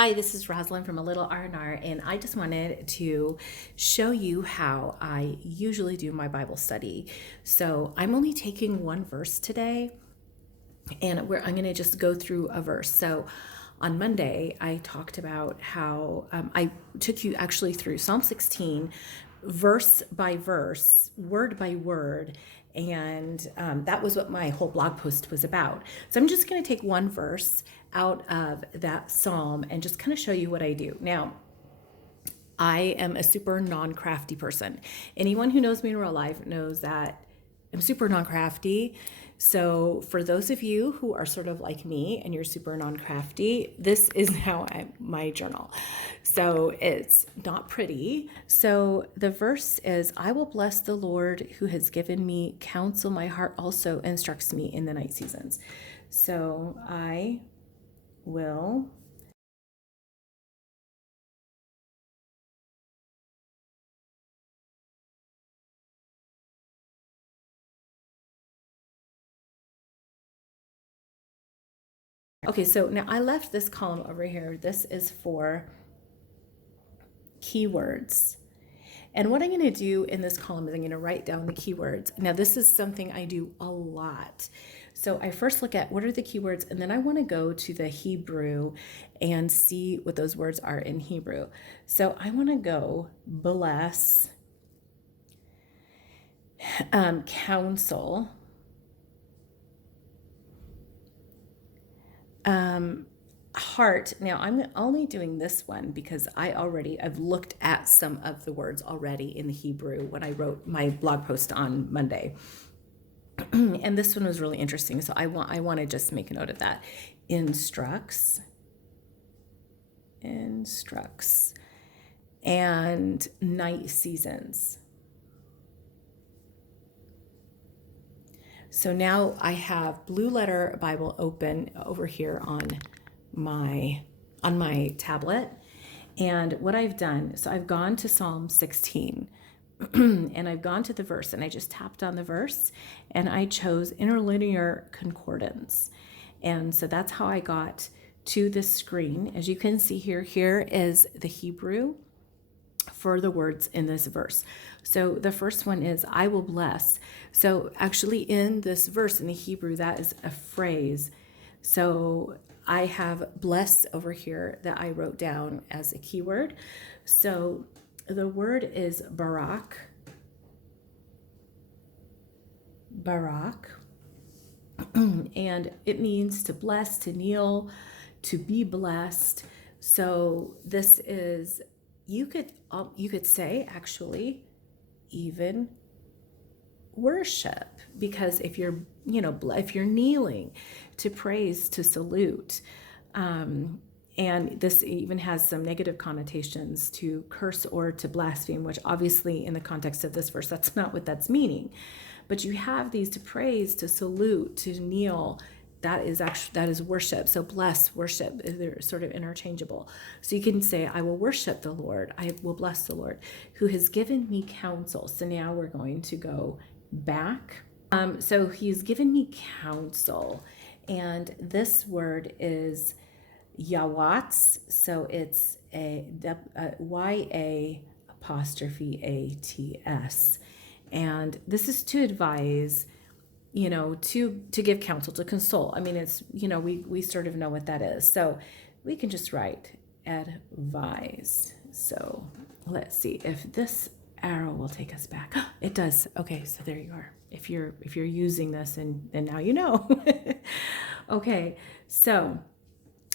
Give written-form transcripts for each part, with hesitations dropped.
Hi, this is Rosalind from A Little R&R, and I just wanted to show you how I usually do my Bible study. So I'm only taking one verse today, and I'm going to just go through a verse. So on Monday, I talked about how I took you actually through Psalm 16, verse by verse, word by word, and that was what my whole blog post was about. So I'm just going to take one verse out of that psalm and just kind of show you what I do. Now, I am a super non-crafty person. Anyone who knows me in real life knows that I'm super non-crafty. So for those of you who are sort of like me and you're super non-crafty, this is my journal. So it's not pretty. So the verse is, I will bless the Lord who has given me counsel. My heart also instructs me in the night seasons. So I will Okay, so now I left this column over here. This is for keywords. And what I'm going to do in this column is I'm going to write down the keywords. Now, this is something I do a lot. So I first look at what are the keywords, and then I want to go to the Hebrew and see what those words are in Hebrew. So I want to go bless, counsel, heart. Now I'm only doing this one because I've looked at some of the words already in the Hebrew when I wrote my blog post on Monday. And this one was really interesting. So I want to just make a note of that. Instructs, and night seasons. So now I have Blue Letter Bible open over here on my tablet. And what I've done, so I've gone to Psalm 16 and I've gone to the verse and I just tapped on the verse and I chose interlinear concordance. And so that's how I got to the screen. As you can see here is the Hebrew for the words in this verse. So the first one is, I will bless. So actually in this verse in the Hebrew, that is a phrase. So I have bless over here that I wrote down as a keyword. So the word is barak. And it means to bless, to kneel, to be blessed. So this is, you could say actually even worship, because if you're kneeling to praise, to salute, and this even has some negative connotations to curse or to blaspheme, which obviously in the context of this verse, that's not what that's meaning. But you have these to praise, to salute, to kneel. That is worship. So bless, worship, they're sort of interchangeable. So you can say, I will worship the Lord. I will bless the Lord who has given me counsel. So now we're going to go back. So he's given me counsel. And this word is Yawats. So it's a Y-A apostrophe A-T-S. And this is to advise, to give counsel, to console. I mean, it's, we sort of know what that is. So we can just write advise. So let's see if this arrow will take us back. It does. Okay, so there you are. If you're using this, and now you know. Okay, so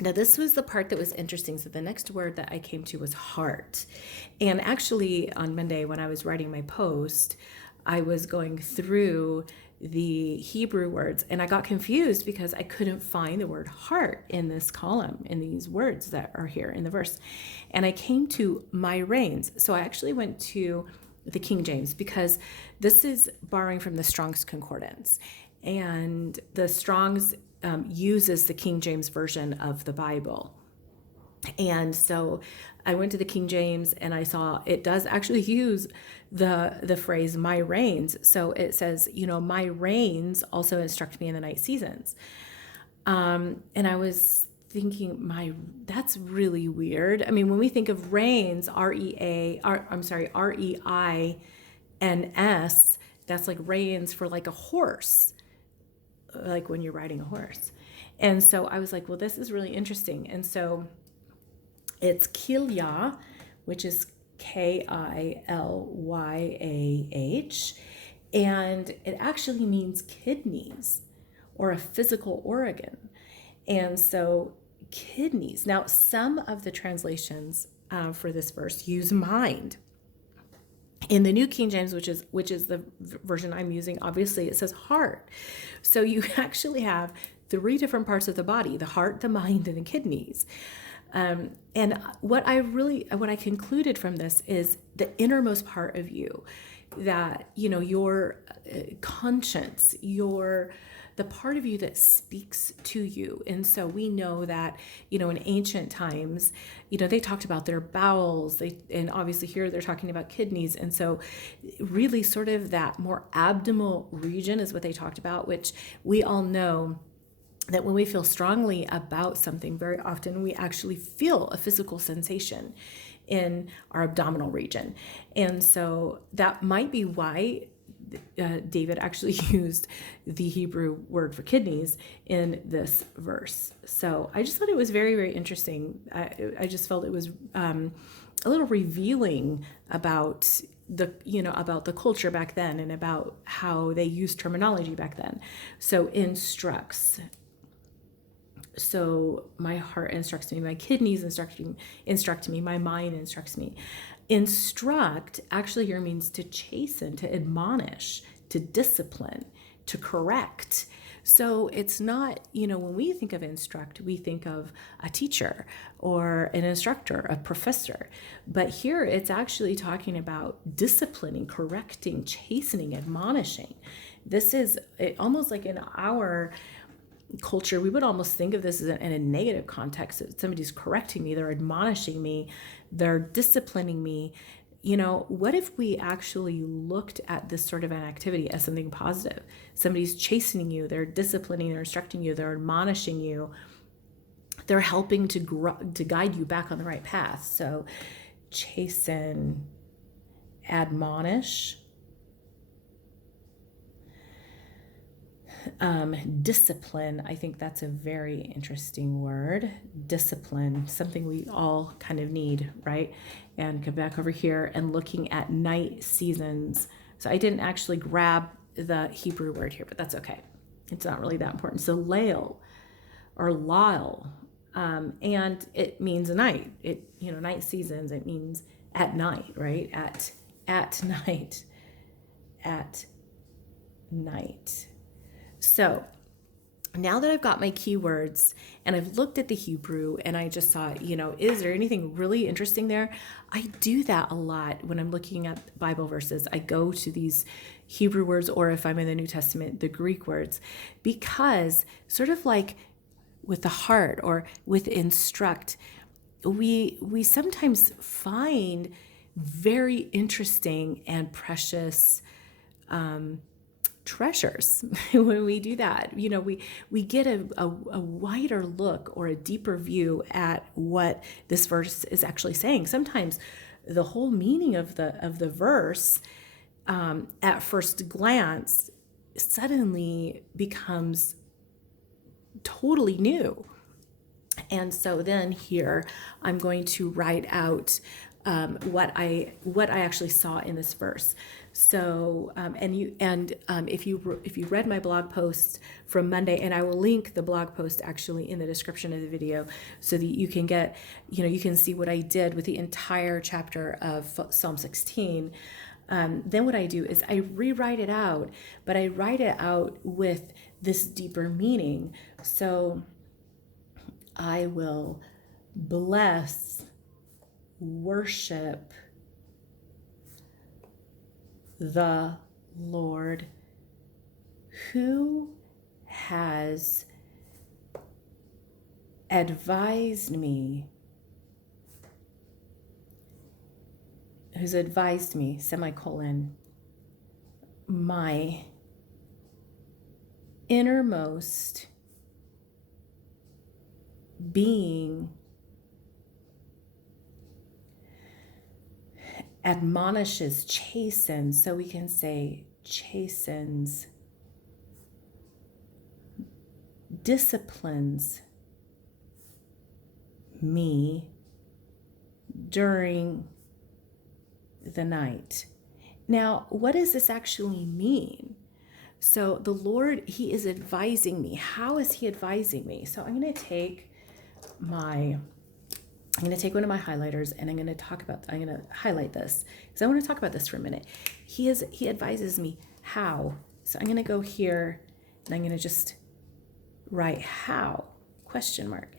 now this was the part that was interesting. So the next word that I came to was heart. And actually on Monday when I was writing my post, I was going through the Hebrew words and I got confused because I couldn't find the word heart in this column, in these words that are here in the verse. And I came to my reins. So I actually went to the King James because this is borrowing from the Strong's Concordance. And the Strong's uses the King James version of the Bible. And so I went to the King James and I saw it does actually use the phrase my reins. So it says, my reins also instruct me in the night seasons. And I was thinking, that's really weird. I mean, when we think of reins, REINS, that's like reins for like a horse, like when you're riding a horse. And so I was like, well, this is really interesting. And so it's Kilya, which is Kilyah, and it actually means kidneys or a physical organ. And so kidneys. Now, some of the translations for this verse use mind. In the New King James, which is the version I'm using, obviously it says heart. So you actually have 3 different parts of the body: the heart, the mind, and the kidneys. And what I concluded from this is the innermost part of you, that, your conscience, the part of you that speaks to you. And so we know that, in ancient times, they talked about their bowels, and obviously here they're talking about kidneys. And so really sort of that more abdominal region is what they talked about, which we all know that when we feel strongly about something, very often we actually feel a physical sensation in our abdominal region. And so that might be why David actually used the Hebrew word for kidneys in this verse. So I just thought it was very, very interesting. I just felt it was a little revealing about the culture back then and about how they used terminology back then. So instructs. So my heart instructs me, my kidneys instruct me, my mind instructs me. Instruct actually here means to chasten, to admonish, to discipline, to correct. So it's not, when we think of instruct, we think of a teacher or an instructor, a professor. But here it's actually talking about disciplining, correcting, chastening, admonishing. This is almost like in our culture, we would almost think of this as in a negative context. That somebody's correcting me, they're admonishing me, they're disciplining me. What if we actually looked at this sort of an activity as something positive? Somebody's chastening you, they're disciplining, they're instructing you, they're admonishing you, they're helping to guide you back on the right path. So chasten, admonish, discipline. I think that's a very interesting word. Discipline, something we all kind of need, right? And come back over here and looking at night seasons. So I didn't actually grab the Hebrew word here, but that's okay. It's not really that important. So Lael or Lyle, and it means night. Night seasons, it means at night, right? At night, at night. So now that I've got my keywords and I've looked at the Hebrew and I just saw, is there anything really interesting there? I do that a lot when I'm looking at Bible verses. I go to these Hebrew words, or if I'm in the New Testament, the Greek words, because sort of like with the heart or with instruct, we sometimes find very interesting and precious treasures when we do that. We get a wider look or a deeper view at what this verse is actually saying. Sometimes the whole meaning of the verse at first glance suddenly becomes totally new. And so then here I'm going to write out what I actually saw in this verse. So if you read my blog post from Monday, and I will link the blog post actually in the description of the video, so that you can get, you can see what I did with the entire chapter of Psalm 16. Then what I do is I rewrite it out, but I write it out with this deeper meaning. So I will bless, worship the Lord, who has advised me, semicolon, my innermost being admonishes, chastens. So we can say chastens, disciplines me during the night. Now, what does this actually mean? So the Lord, he is advising me. How is he advising me? So I'm going to take one of my highlighters and I'm going to highlight this because I want to talk about this for a minute. He advises me how. So I'm going to go here and I'm going to just write how, ?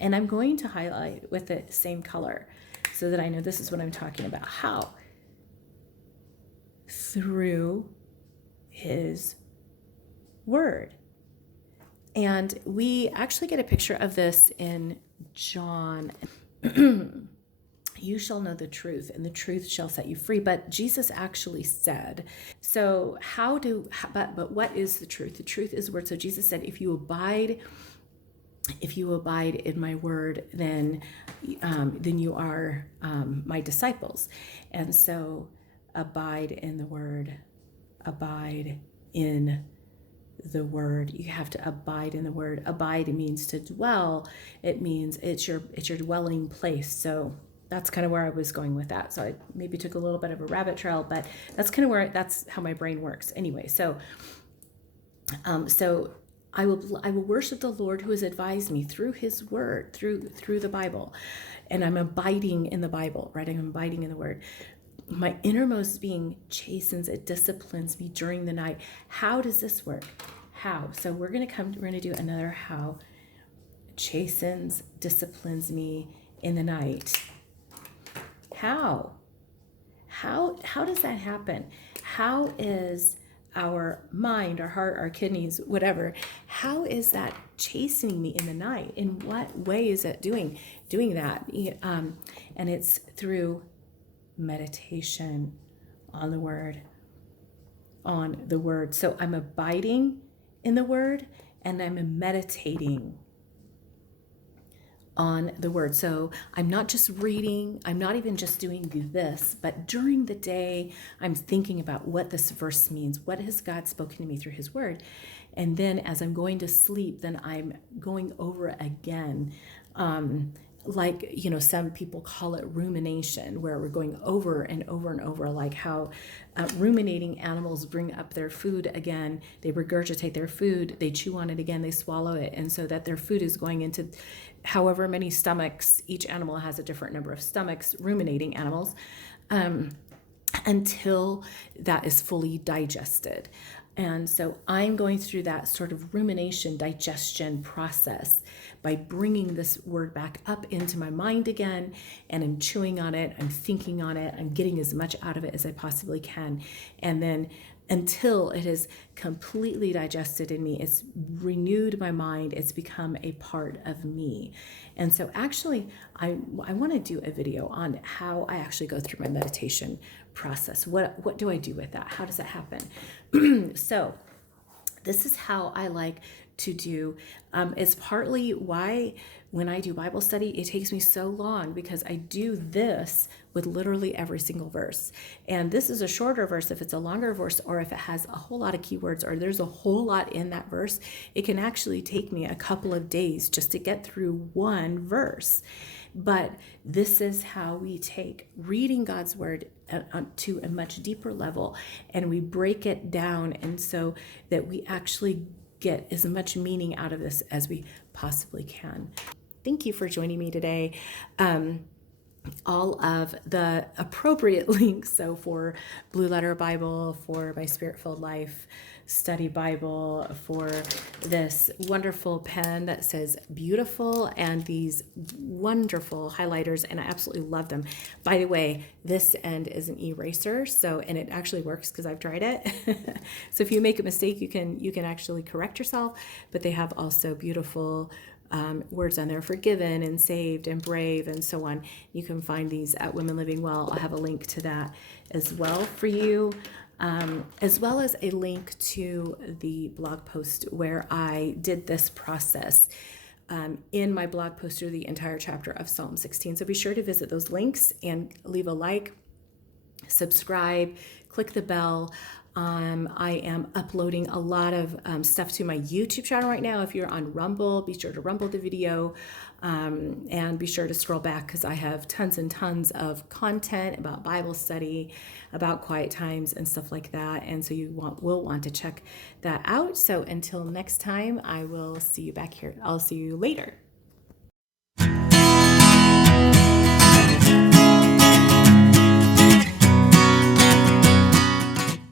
And I'm going to highlight with the same color so that I know this is what I'm talking about. How? Through his word. And we actually get a picture of this in John. You shall know the truth, and the truth shall set you free. But Jesus actually said, so but what is the truth? The truth is word. So Jesus said, if you abide in my word, then you are my disciples. And so abide in the word, abide in the word. You have to abide in the word. Abide means to dwell. It means it's your dwelling place. So that's kind of where I was going with that. So I maybe took a little bit of a rabbit trail, but that's kind of that's how my brain works. Anyway, so I will worship the Lord who has advised me through his word, through the Bible. And I'm abiding in the Bible, right? I'm abiding in the word. My innermost being chastens, it disciplines me during the night. How does this work? How? So we're going to do another how. Chastens, disciplines me in the night. How does that happen? How is our mind, our heart, our kidneys, whatever, how is that chastening me in the night? In what way is it doing that? And it's through meditation on the word. So I'm abiding in the word and I'm meditating on the word. So I'm not just reading, I'm not even just doing this, but during the day, I'm thinking about what this verse means. What has God spoken to me through his word? And then as I'm going to sleep, then I'm going over again. Some people call it rumination, where we're going over and over and over, like how ruminating animals bring up their food again. They regurgitate their food, they chew on it again, they swallow it, and so that their food is going into however many stomachs. Each animal has a different number of stomachs, ruminating animals, until that is fully digested. And so I'm going through that sort of rumination, digestion process by bringing this word back up into my mind again, and I'm chewing on it, I'm thinking on it, I'm getting as much out of it as I possibly can. And then until it is completely digested in me, it's renewed my mind, it's become a part of me. And so actually, I want to do a video on how I actually go through my meditation process. What do I do with that? How does that happen? So this is how I like to do. It's partly why when I do Bible study, it takes me so long, because I do this with literally every single verse. And this is a shorter verse. If it's a longer verse, or if it has a whole lot of keywords, or there's a whole lot in that verse, it can actually take me a couple of days just to get through one verse. But this is how we take reading God's word to a much deeper level, and we break it down, and so that we actually get as much meaning out of this as we possibly can. Thank you for joining me today. All of the appropriate links, so for Blue Letter Bible, for my Spirit-Filled Life Study Bible, for this wonderful pen that says beautiful, and these wonderful highlighters, and I absolutely love them. By the way, this end is an eraser, and it actually works because I've tried it. So if you make a mistake, you can actually correct yourself, but they have also beautiful words on there: forgiven and saved and brave and so on. You can find these at Women Living Well. I'll have a link to that as well for you, as well as a link to the blog post where I did this process in my blog post through the entire chapter of Psalm 16. So be sure to visit those links and leave a like, subscribe, click the bell. I am uploading a lot of stuff to my YouTube channel right now. If you're on Rumble, be sure to rumble the video, and be sure to scroll back because I have tons and tons of content about Bible study, about quiet times and stuff like that. And so will want to check that out. So until next time, I will see you back here. I'll see you later.